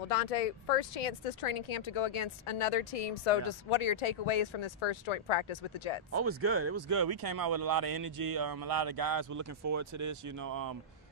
Well, Donte, first chance this training camp to go against another team. So just what are your takeaways from this first joint practice with the Jets? Oh, it was good. It was good. We came out with a lot of energy. A lot of the guys were looking forward to this.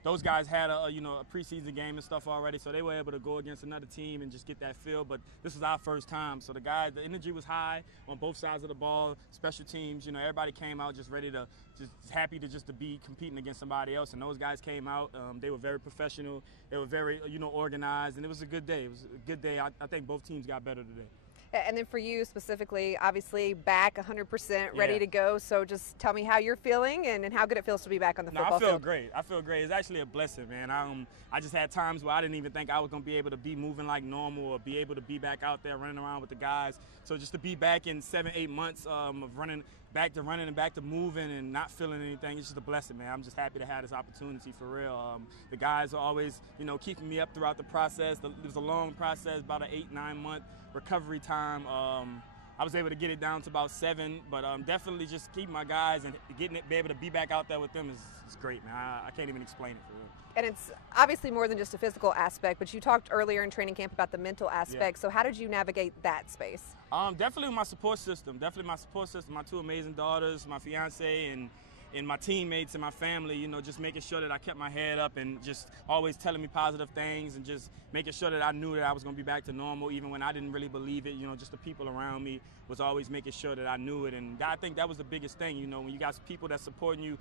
Those guys had a preseason game and stuff already, so they were able to go against another team and just get that feel. But this was our first time, so the energy was high on both sides of the ball. Special teams, everybody came out just ready to, just happy to be competing against somebody else. And those guys came out. They were very professional. They were very organized, and it was a good day. It was a good day. I think both teams got better today. And then for you specifically, obviously back 100% ready to go. So just tell me how you're feeling and how good it feels to be back on the football field. I feel great. I feel great. It's actually a blessing, man. I just had times where I didn't even think I was going to be able to be moving like normal or be able to be back out there running around with the guys. So just to be back in 7-8 months of running and back to moving and not feeling anything, it's just a blessing, man. I'm just happy to have this opportunity for real. The guys are always, keeping me up throughout the process. It was a long process, about an 8-9 month recovery time. I was able to get it down to about 7, but definitely just keep my guys and be able to be back out there with them is great, man. I can't even explain it for real. And it's obviously more than just a physical aspect, but you talked earlier in training camp about the mental aspect. So how did you navigate that space? Definitely my support system. My 2 amazing daughters, my fiance, and my teammates and my family, just making sure that I kept my head up and just always telling me positive things and just making sure that I knew that I was going to be back to normal even when I didn't really believe it. Just the people around me was always making sure that I knew it. And I think that was the biggest thing, when you got people that supporting you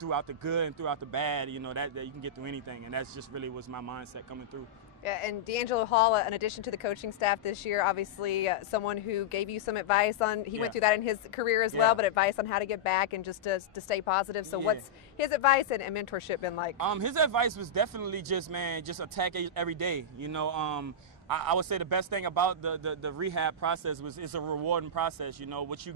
throughout the good and throughout the bad, that you can get through anything. And that's just really was my mindset coming through. Yeah, and D'Angelo Hall, in addition to the coaching staff this year, obviously someone who gave you some advice on, he went through that in his career as well, but advice on how to get back and just to stay positive. So what's his advice and mentorship been like? His advice was definitely just attack every day. I would say the best thing about the rehab process was it's a rewarding process. What you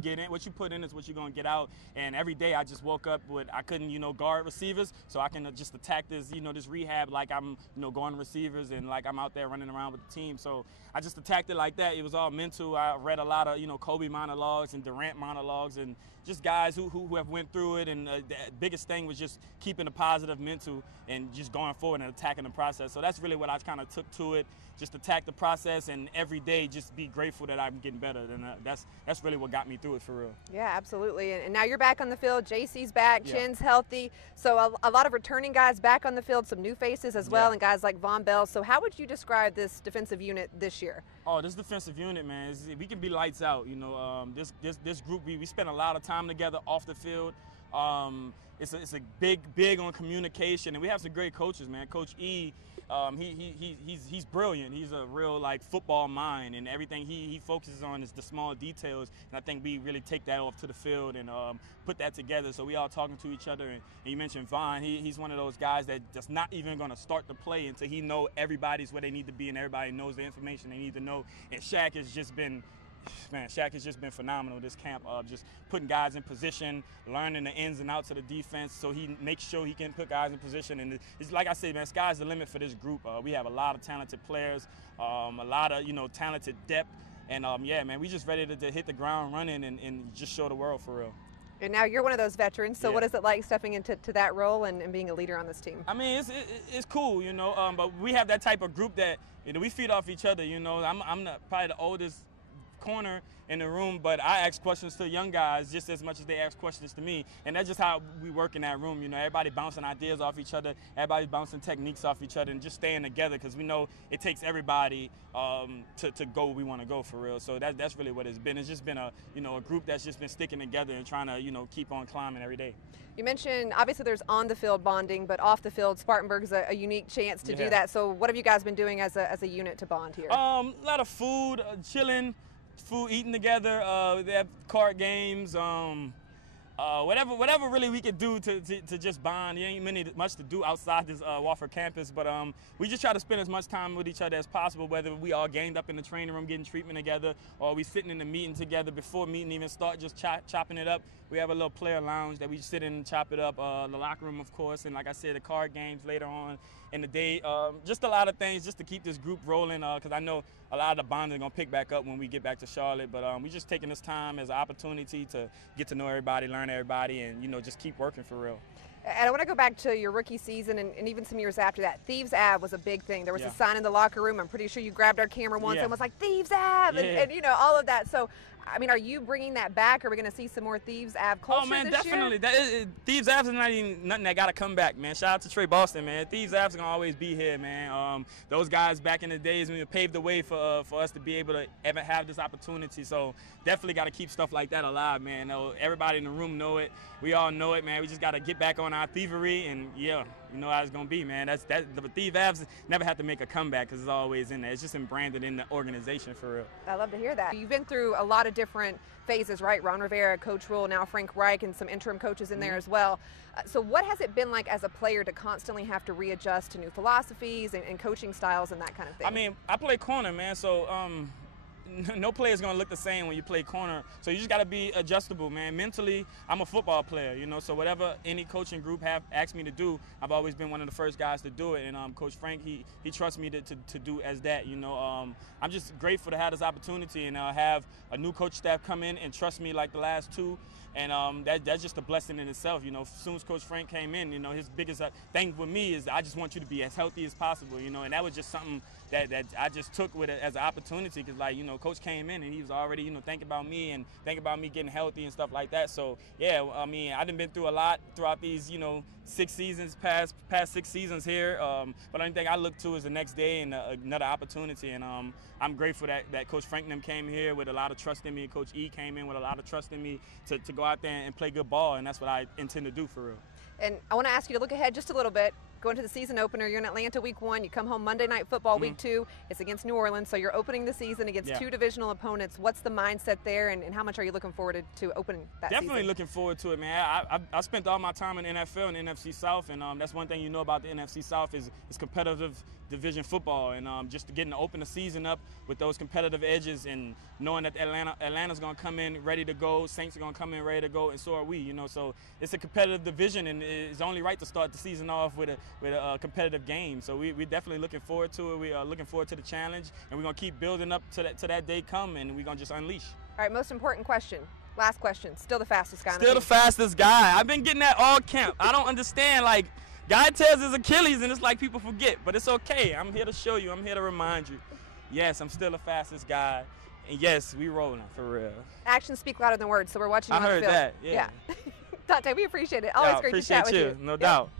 put in is what you're going to get out. And every day I just woke up with, I couldn't, guard receivers, so I can just attack this, this rehab like I'm, guarding receivers and like I'm out there running around with the team. So I just attacked it like that. It was all mental. I read a lot of, Kobe monologues and Durant monologues and just guys who have went through it. And the biggest thing was just keeping a positive mental and just going forward and attacking the process. So that's really what I kind of took to it. Just attack the process and every day just be grateful that I'm getting better. And that's really what got me through it for real. Yeah, absolutely. And now you're back on the field. JC's back, Chin's healthy. So a lot of returning guys back on the field, some new faces as well, and guys like Von Bell. So how would you describe this defensive unit this year? Oh, this defensive unit, man, we can be lights out. This group, we spend a lot of time together off the field. It's a big on communication, and we have some great coaches, man. Coach E, he's brilliant. He's a real football mind, and everything he focuses on is the small details. And I think we really take that off to the field and put that together. So we all talking to each other. And you mentioned Von. He's one of those guys that's not even going to start the play until he know everybody's where they need to be and everybody knows the information they need to know. And Shaq has just been phenomenal this camp, just putting guys in position, learning the ins and outs of the defense, so he makes sure he can put guys in position. And it's like I say, man, sky's the limit for this group. We have a lot of talented players, a lot of talented depth, and yeah, man, we just ready to hit the ground running and just show the world for real. And now you're one of those veterans, so what is it like stepping into that role and being a leader on this team? I mean, it's cool, but we have that type of group that we feed off each other. I'm probably the oldest corner in the room, but I ask questions to young guys just as much as they ask questions to me, and that's just how we work in that room. Everybody bouncing ideas off each other, everybody bouncing techniques off each other, and just staying together, because we know it takes everybody to go where we want to go for real. So that's really what it's been. It's just been a group that's just been sticking together and trying to keep on climbing every day. You mentioned obviously there's on the field bonding, but off the field Spartanburg's a unique chance to do that. So what have you guys been doing as a unit to bond here? A lot of food, chilling. Eating together, they have card games, whatever really we could do to just bond. There ain't much to do outside this Wofford campus, but we just try to spend as much time with each other as possible, whether we all gained up in the training room getting treatment together, or we sitting in the meeting together before meeting even start, just chopping it up. We have a little player lounge that we just sit in and chop it up, the locker room, of course, and like I said, the card games later on in the day. Just a lot of things just to keep this group rolling, because I know a lot of the bonding is going to pick back up when we get back to Charlotte, but we just taking this time as an opportunity to get to know everybody, learn everybody, and just keep working for real. And I want to go back to your rookie season and even some years after that. Thieves Ave was a big thing. There was a sign in the locker room. I'm pretty sure you grabbed our camera once and was like, Thieves Ave, and you know, all of that. So, I mean, are you bringing that back? Are we going to see some more Thieves Ave culture this year? Oh, man, this definitely. Year? Thieves Ave is not even nothing that got to come back, man. Shout out to Trey Boston, man. Thieves Ave is going to always be here, man. Those guys back in the days, when they paved the way for us to be able to ever have this opportunity. So definitely got to keep stuff like that alive, man. Everybody in the room know it. We all know it, man. We just got to get back on our thievery, and yeah, you know how it's going to be, man. The Thieves Ave never have to make a comeback because it's always in there. It's just branded in the organization for real. I love to hear that. You've been through a lot of different phases, right? Ron Rivera, Coach Rule, now Frank Reich, and some interim coaches in there as well. So what has it been like as a player to constantly have to readjust to new philosophies and coaching styles and that kind of thing? I mean, I play corner, man, so no player is going to look the same when you play corner. So you just got to be adjustable, man. Mentally, I'm a football player, you know, so whatever any coaching group have asked me to do, I've always been one of the first guys to do it. And Coach Frank, he trusts me to do as that, you know. I'm just grateful to have this opportunity and have a new coach staff come in and trust me like the last two. And that's just a blessing in itself, you know. As soon as Coach Frank came in, you know, his biggest thing with me is I just want you to be as healthy as possible, you know. And that was just something that I just took with it as an opportunity because, like, you know, Coach came in and he was already, you know, thinking about me and thinking about me getting healthy and stuff like that. So, yeah, I mean, I've been through a lot throughout these, you know, 6 seasons, past 6 seasons here. But the only thing I look to is the next day and another opportunity. And I'm grateful that Coach Frank and them came here with a lot of trust in me. Coach E came in with a lot of trust in me to go out there and play good ball, and that's what I intend to do for real. And I want to ask you to look ahead just a little bit. Going to the season opener, you're in Atlanta week 1, you come home Monday Night Football week 2, it's against New Orleans, so you're opening the season against 2 divisional opponents. What's the mindset there, and how much are you looking forward to opening that season? Definitely looking forward to it, man. I spent all my time in the NFL and NFC South, and that's one thing you know about the NFC South is competitive division football, and just getting to open the season up with those competitive edges and knowing that Atlanta's going to come in ready to go, Saints are going to come in ready to go, and so are we, you know. So it's a competitive division, and it's only right to start the season off with a competitive game. So we're definitely looking forward to it. We are looking forward to the challenge, and we're going to keep building up to that day come, and we're going to just unleash. All right, most important question. Last question. Still the fastest guy. Still the fastest guy. I've been getting that all camp. I don't understand, like, guy tears his Achilles, and it's like people forget, but it's okay. I'm here to show you. I'm here to remind you. Yes, I'm still the fastest guy. And yes, we rolling for real. Actions speak louder than words, so we're watching you on the field. I heard that, yeah. Donte, we appreciate it. Always great to chat with you. No doubt.